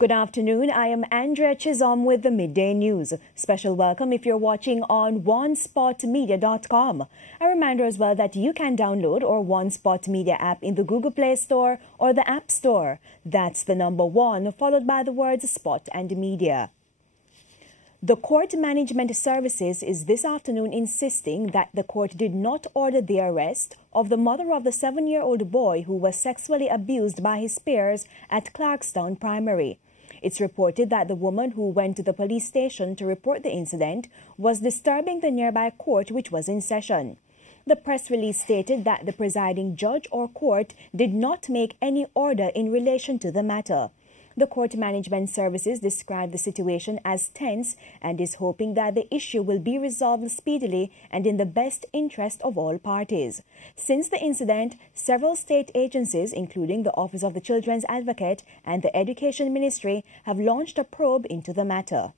Good afternoon. I am Andrea Chisholm with the Midday News. Special welcome if you're watching on onespotmedia.com. A reminder as well that you can download our One Spot Media app in the Google Play Store or the App Store. That's the number 1 followed by the words Spot and Media. The Court Management Services is this afternoon insisting that the court did not order the arrest of the mother of the 7-year-old boy who was sexually abused by his peers at Clarkstown Primary. It's reported that the woman who went to the police station to report the incident was disturbing the nearby court, which was in session. The press release stated that the presiding judge or court did not make any order in relation to the matter. The Court Management Services described the situation as tense and is hoping that the issue will be resolved speedily and in the best interest of all parties. Since the incident, several state agencies, including the Office of the Children's Advocate and the Education Ministry, have launched a probe into the matter.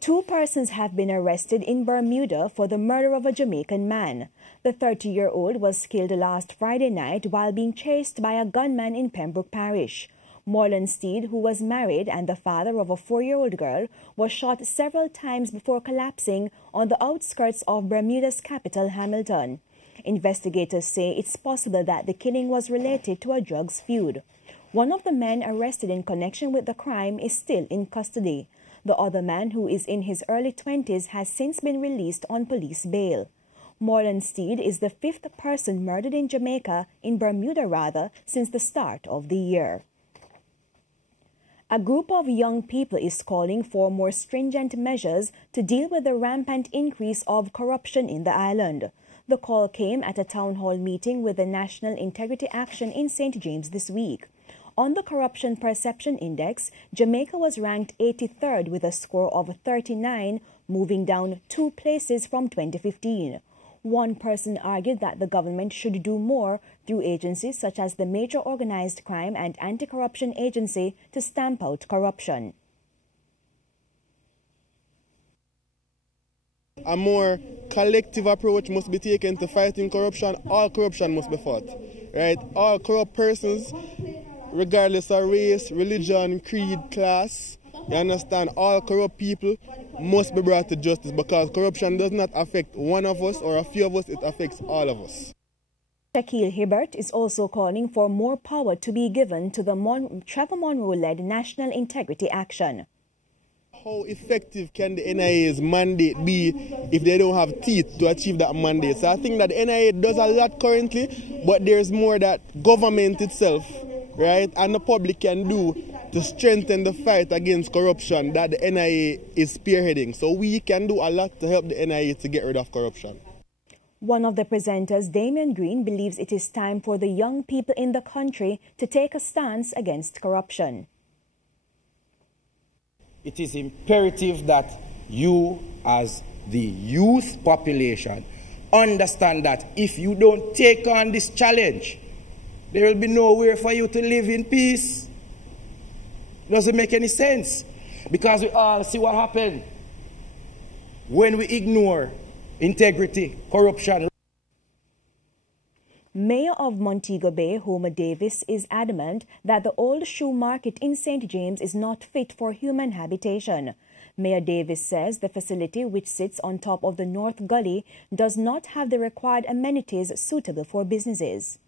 2 persons have been arrested in Bermuda for the murder of a Jamaican man. The 30-year-old was killed last Friday night while being chased by a gunman in Pembroke Parish. Morland Steed, who was married and the father of a 4-year-old girl, was shot several times before collapsing on the outskirts of Bermuda's capital, Hamilton. Investigators say it's possible that the killing was related to a drugs feud. One of the men arrested in connection with the crime is still in custody. The other man, who is in his early 20s, has since been released on police bail. Morland Steed is the 5th person murdered in Jamaica, in Bermuda rather, since the start of the year. A group of young people is calling for more stringent measures to deal with the rampant increase of corruption in the island. The call came at a town hall meeting with the National Integrity Action in St. James this week. On the Corruption Perception Index, Jamaica was ranked 83rd with a score of 39, moving down 2 places from 2015. One person argued that the government should do more through agencies such as the Major Organized Crime and Anti-Corruption Agency to stamp out corruption. A more collective approach must be taken to fighting corruption. All corruption must be fought, right? All corrupt persons, regardless of race, religion, creed, class, you understand, all corrupt people must be brought to justice because corruption does not affect one of us or a few of us, it affects all of us. Shaquille Hibbert is also calling for more power to be given to the Trevor Monroe-led National Integrity Action. How effective can the NIA's mandate be if they don't have teeth to achieve that mandate? So I think that the NIA does a lot currently, but there's more that government itself, right, and the public can do to strengthen the fight against corruption that the NIA is spearheading. So we can do a lot to help the NIA to get rid of corruption. One of the presenters, Damian Green, believes it is time for the young people in the country to take a stance against corruption. It is imperative that you, as the youth population, understand that if you don't take on this challenge, there will be nowhere for you to live in peace. It doesn't make any sense because we all see what happened when we ignore integrity, corruption. Mayor of Montego Bay, Homer Davis, is adamant that the old shoe market in St. James is not fit for human habitation. Mayor Davis says the facility, which sits on top of the North Gully, does not have the required amenities suitable for businesses.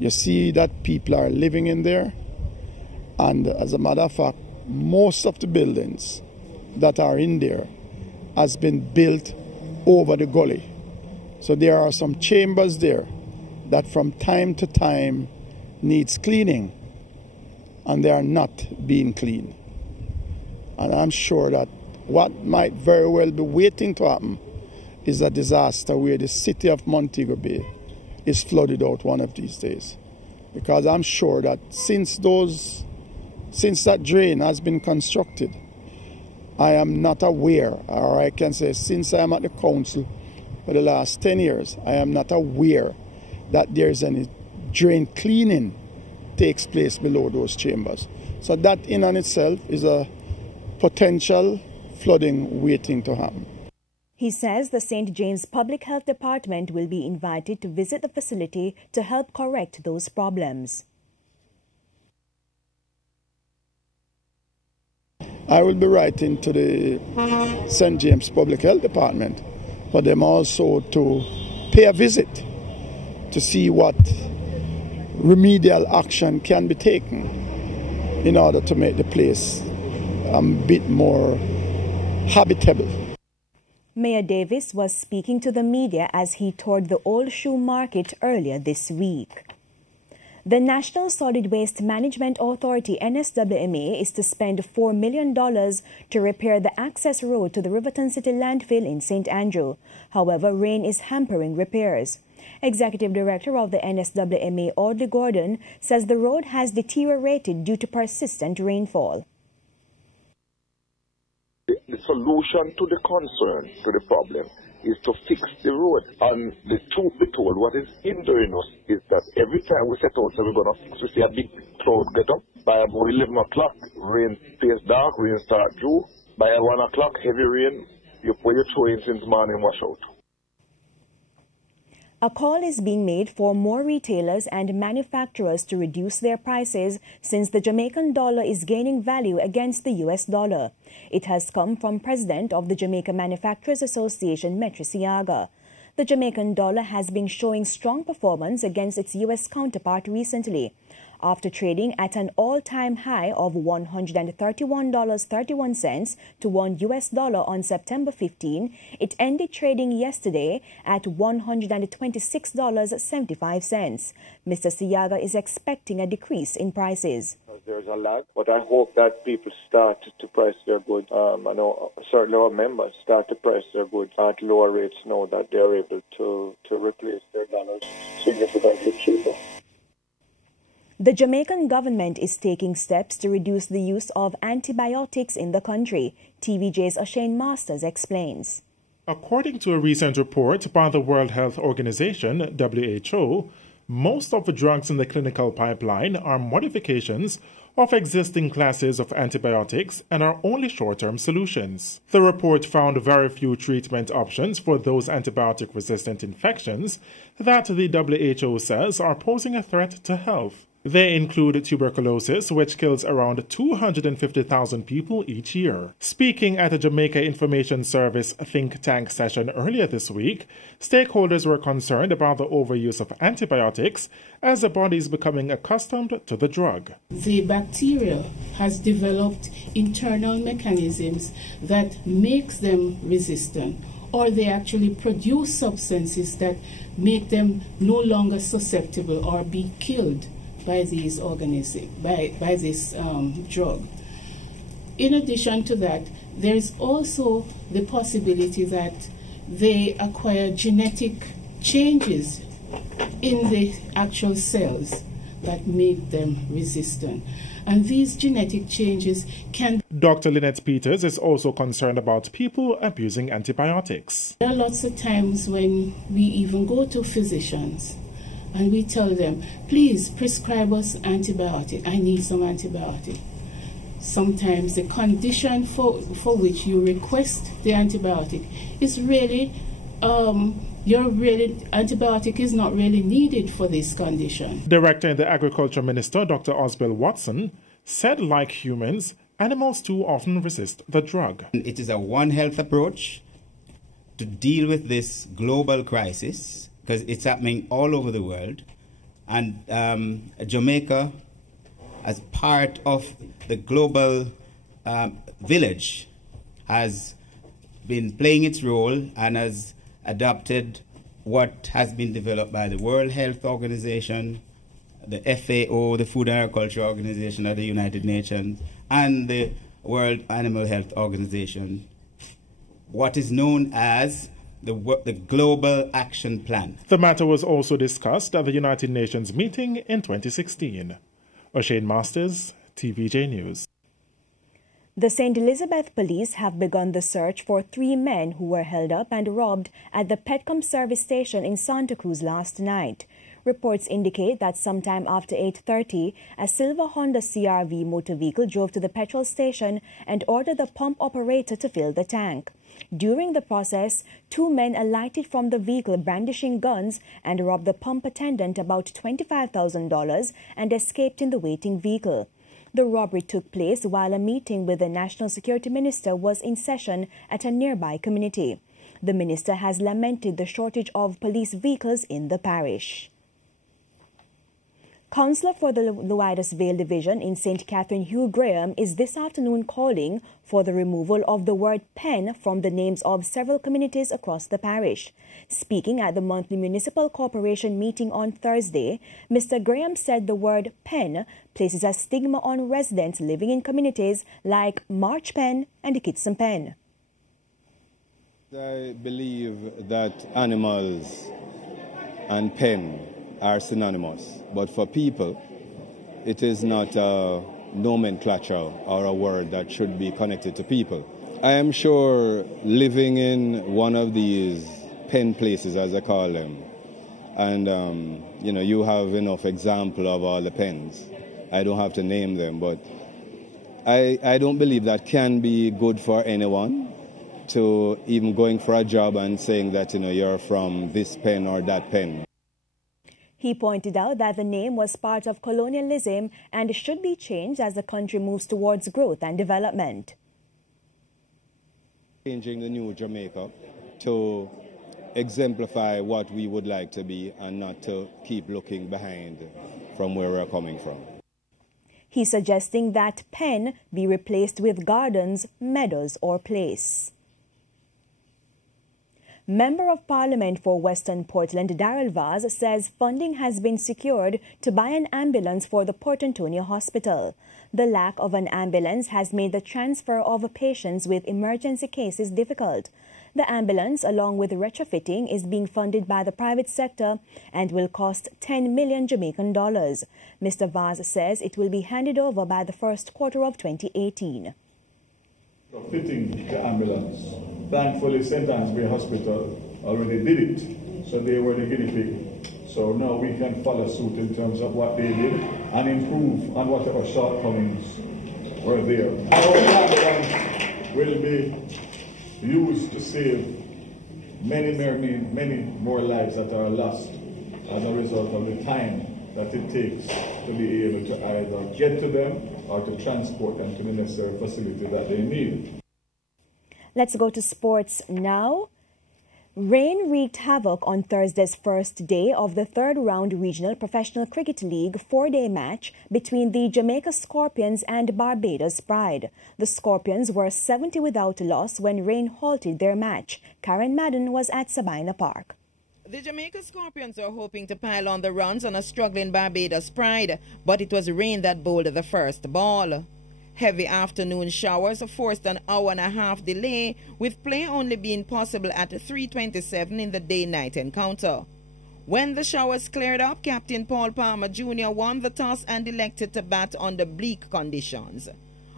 You see that people are living in there, and as a matter of fact, most of the buildings that are in there has been built over the gully. So there are some chambers there that from time to time needs cleaning, and they are not being cleaned. And I'm sure that what might very well be waiting to happen is a disaster where the city of Montego Bay is flooded out one of these days. Because I'm sure that since that drain has been constructed, I am not aware, or I can say since I am at the council, for the last 10 years, I am not aware that there's any drain cleaning takes place below those chambers. So that in and itself is a potential flooding waiting to happen. He says the St. James Public Health Department will be invited to visit the facility to help correct those problems. I will be writing to the St. James Public Health Department for them also to pay a visit to see what remedial action can be taken in order to make the place a bit more habitable. Mayor Davis was speaking to the media as he toured the Old Shoe Market earlier this week. The National Solid Waste Management Authority, NSWMA, is to spend $4 million to repair the access road to the Riverton City landfill in St. Andrew. However, rain is hampering repairs. Executive Director of the NSWMA, Audley Gordon, says the road has deteriorated due to persistent rainfall. The solution to the concern, to the problem, is to fix the road. And the truth be told, what is hindering us is that every time we set out, so we're going to fix, we see a big cloud get up. By about 11 o'clock, rain stays dark, rain starts due. By 1 o'clock, heavy rain, you put your throw in since morning, wash out. A call is being made for more retailers and manufacturers to reduce their prices since the Jamaican dollar is gaining value against the US dollar. It has come from President of the Jamaica Manufacturers Association, Metri Siaga. The Jamaican dollar has been showing strong performance against its US counterpart recently. After trading at an all-time high of $131.31 to $1 on September 15, it ended trading yesterday at $126.75. Mr. Siaga is expecting a decrease in prices. There's a lag, but I hope that people start to price their goods. I know certainly our members start to price their goods at lower rates now that they're able to replace their dollars significantly cheaper. The Jamaican government is taking steps to reduce the use of antibiotics in the country. TVJ's O'Shane Masters explains. According to a recent report by the World Health Organization, WHO, most of the drugs in the clinical pipeline are modifications of existing classes of antibiotics and are only short-term solutions. The report found very few treatment options for those antibiotic-resistant infections that the WHO says are posing a threat to health. They include tuberculosis, which kills around 250,000 people each year. Speaking at a Jamaica Information Service think tank session earlier this week, stakeholders were concerned about the overuse of antibiotics as the body is becoming accustomed to the drug. The bacteria has developed internal mechanisms that makes them resistant, or they actually produce substances that make them no longer susceptible or be killed by these organisms, by this drug. In addition to that, there is also the possibility that they acquire genetic changes in the actual cells that make them resistant. And these genetic changes can... Dr. Lynette Peters is also concerned about people abusing antibiotics. There are lots of times when we even go to physicians and we tell them, please prescribe us antibiotic. I need some antibiotic. Sometimes the condition for which you request the antibiotic is really, antibiotic is not really needed for this condition. Director and the Agriculture Minister, Dr. Osbel Watson, said like humans, animals too often resist the drug. It is a One Health approach to deal with this global crisis, because it's happening all over the world. And Jamaica, as part of the global village, has been playing its role and has adopted what has been developed by the World Health Organization, the FAO, the Food and Agriculture Organization of the United Nations, and the World Animal Health Organization, what is known as the Global Action Plan. The matter was also discussed at the United Nations meeting in 2016. O'Shane Masters, TVJ News. The St. Elizabeth police have begun the search for 3 men who were held up and robbed at the Petcom service station in Santa Cruz last night. Reports indicate that sometime after 8:30, a silver Honda CR-V motor vehicle drove to the petrol station and ordered the pump operator to fill the tank. During the process, 2 men alighted from the vehicle brandishing guns and robbed the pump attendant about $25,000 and escaped in the waiting vehicle. The robbery took place while a meeting with the National Security Minister was in session at a nearby community. The minister has lamented the shortage of police vehicles in the parish. Councillor for the Loidas Vale Division in St. Catherine, Hugh Graham, is this afternoon calling for the removal of the word pen from the names of several communities across the parish. Speaking at the monthly municipal corporation meeting on Thursday, Mr. Graham said the word pen places a stigma on residents living in communities like March Pen and the Kitson Pen. I believe that animals and pen are synonymous, but for people, it is not a nomenclature or a word that should be connected to people. I am sure living in one of these pen places, as I call them, and you have enough example of all the pens. I don't have to name them, but I don't believe that can be good for anyone to even going for a job and saying that you're from this pen or that pen. He pointed out that the name was part of colonialism and should be changed as the country moves towards growth and development. Changing the new Jamaica to exemplify what we would like to be and not to keep looking behind from where we're coming from. He's suggesting that pen be replaced with gardens, meadows or place. Member of Parliament for Western Portland, Darrell Vaz, says funding has been secured to buy an ambulance for the Port Antonio Hospital. The lack of an ambulance has made the transfer of patients with emergency cases difficult. The ambulance, along with retrofitting, is being funded by the private sector and will cost 10 million Jamaican dollars. Mr. Vaz says it will be handed over by the first quarter of 2018. Fitting the ambulance. Thankfully, St. Anne's Bay Hospital already did it, so they were the guinea pig. So now we can follow suit in terms of what they did and improve on whatever shortcomings were there. Our ambulance will be used to save many more lives that are lost as a result of the time that it takes to be able to either get to them or to transport them to the necessary facility that they need. Let's go to sports now. Rain wreaked havoc on Thursday's first day of the third-round Regional Professional Cricket League 4-day match between the Jamaica Scorpions and Barbados Pride. The Scorpions were 70 without loss when rain halted their match. Karen Madden was at Sabina Park. The Jamaica Scorpions are hoping to pile on the runs on a struggling Barbados Pride, but it was rain that bowled the first ball. Heavy afternoon showers forced an hour-and-a-half delay, with play only being possible at 3:27 in the day-night encounter. When the showers cleared up, Captain Paul Palmer Jr. won the toss and elected to bat under bleak conditions.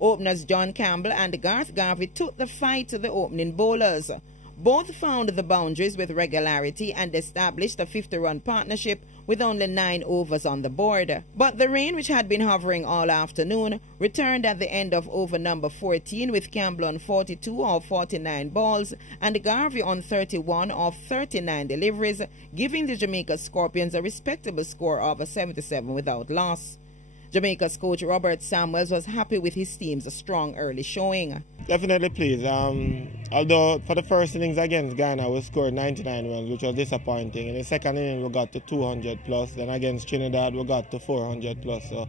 Openers John Campbell and Garth Garvey took the fight to the opening bowlers. Both found the boundaries with regularity and established a 50-run partnership with only 9 overs on the board. But the rain, which had been hovering all afternoon, returned at the end of over number 14 with Campbell on 42 of 49 balls and Garvey on 31 of 39 deliveries, giving the Jamaica Scorpions a respectable score of 77 without loss. Jamaica's coach Robert Samuels was happy with his team's strong early showing. Definitely pleased. Although for the first innings against Ghana we scored 99 runs, which was disappointing. In the second inning we got to 200 plus. Then against Trinidad we got to 400 plus. So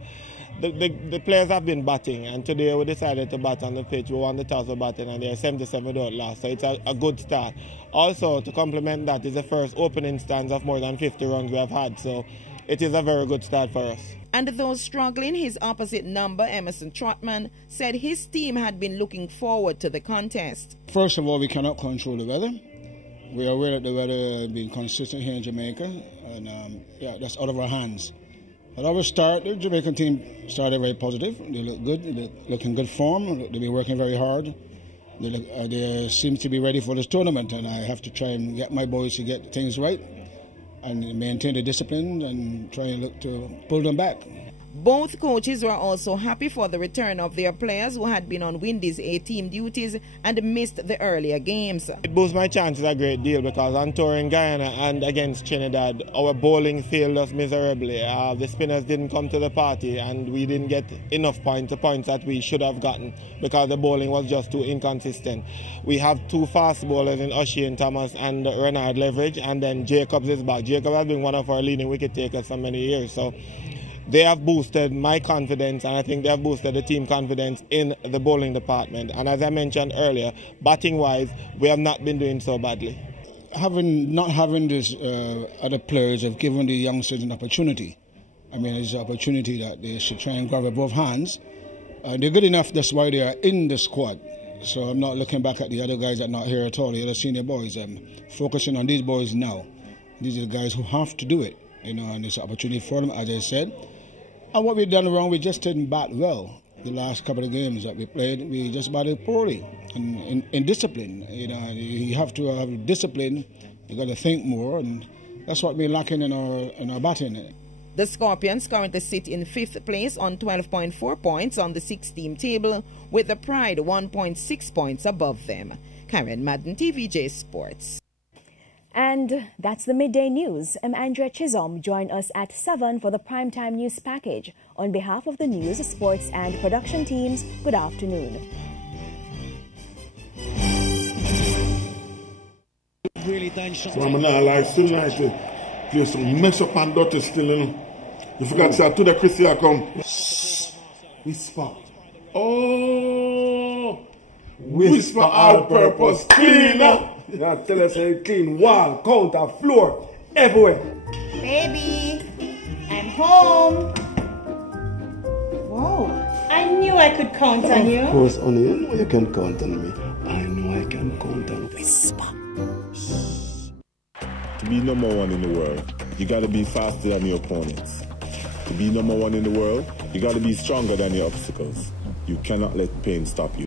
the players have been batting, and today we decided to bat on the pitch. We won the toss of batting and they're 77 without loss. So it's a good start. Also, to complement that, is the first opening stands of more than 50 runs we have had. So it is a very good start for us. And though struggling, his opposite number, Emerson Trotman, said his team had been looking forward to the contest. First of all, we cannot control the weather. We are aware that the weather has been consistent here in Jamaica, and that's out of our hands. But our start, the Jamaican team started very positive. They look good. They look in good form. They've been working very hard. They seem to be ready for this tournament, and I have to try and get my boys to get things right and maintain the discipline and try and look to pull them back. Both coaches were also happy for the return of their players who had been on Windy's A-team duties and missed the earlier games. It boosts my chances a great deal because on tour in Guyana and against Trinidad, our bowling failed us miserably. The spinners didn't come to the party and we didn't get enough points that we should have gotten because the bowling was just too inconsistent. We have two fast bowlers in Oshie Thomas and Renard Leverage, and then Jacobs is back. Jacobs has been one of our leading wicket takers for many years. So they have boosted my confidence, and I think they have boosted the team confidence in the bowling department. And as I mentioned earlier, batting-wise, we have not been doing so badly. Not having these other players have given the youngsters an opportunity. I mean, it's an opportunity that they should try and grab with both hands. They're good enough, that's why they are in the squad. So I'm not looking back at the other guys that are not here at all, the other senior boys. I'm focusing on these boys now. These are the guys who have to do it, you know, and it's an opportunity for them, as I said. And what we've done wrong, we just didn't bat well. The last couple of games that we played, we just batted poorly in discipline. You know, you have to have discipline. You got to think more, and that's what we're lacking in our batting. The Scorpions currently sit in 5th place on 12.4 points on the 6-team table, with the Pride 1.6 points above them. Karen Madden, TVJ Sports. And that's the Midday News. I'm Andrea Chisholm. Join us at 7 for the Primetime News Package. On behalf of the news, sports and production teams, good afternoon. So I'm not like still like to play some mess up and dirty still, you know. You forgot to say to the Christian come. Shh. Whisper. Oh. Whisper all-purpose cleaner. Now tell us how clean wall, counter, floor, everywhere. Baby, I'm home. Whoa, I knew I could count on you. Of course, honey, you know you can count on me. I know I can count on Whisper. To be number one in the world, you gotta be faster than your opponents. To be number one in the world, you gotta be stronger than your obstacles. You cannot let pain stop you.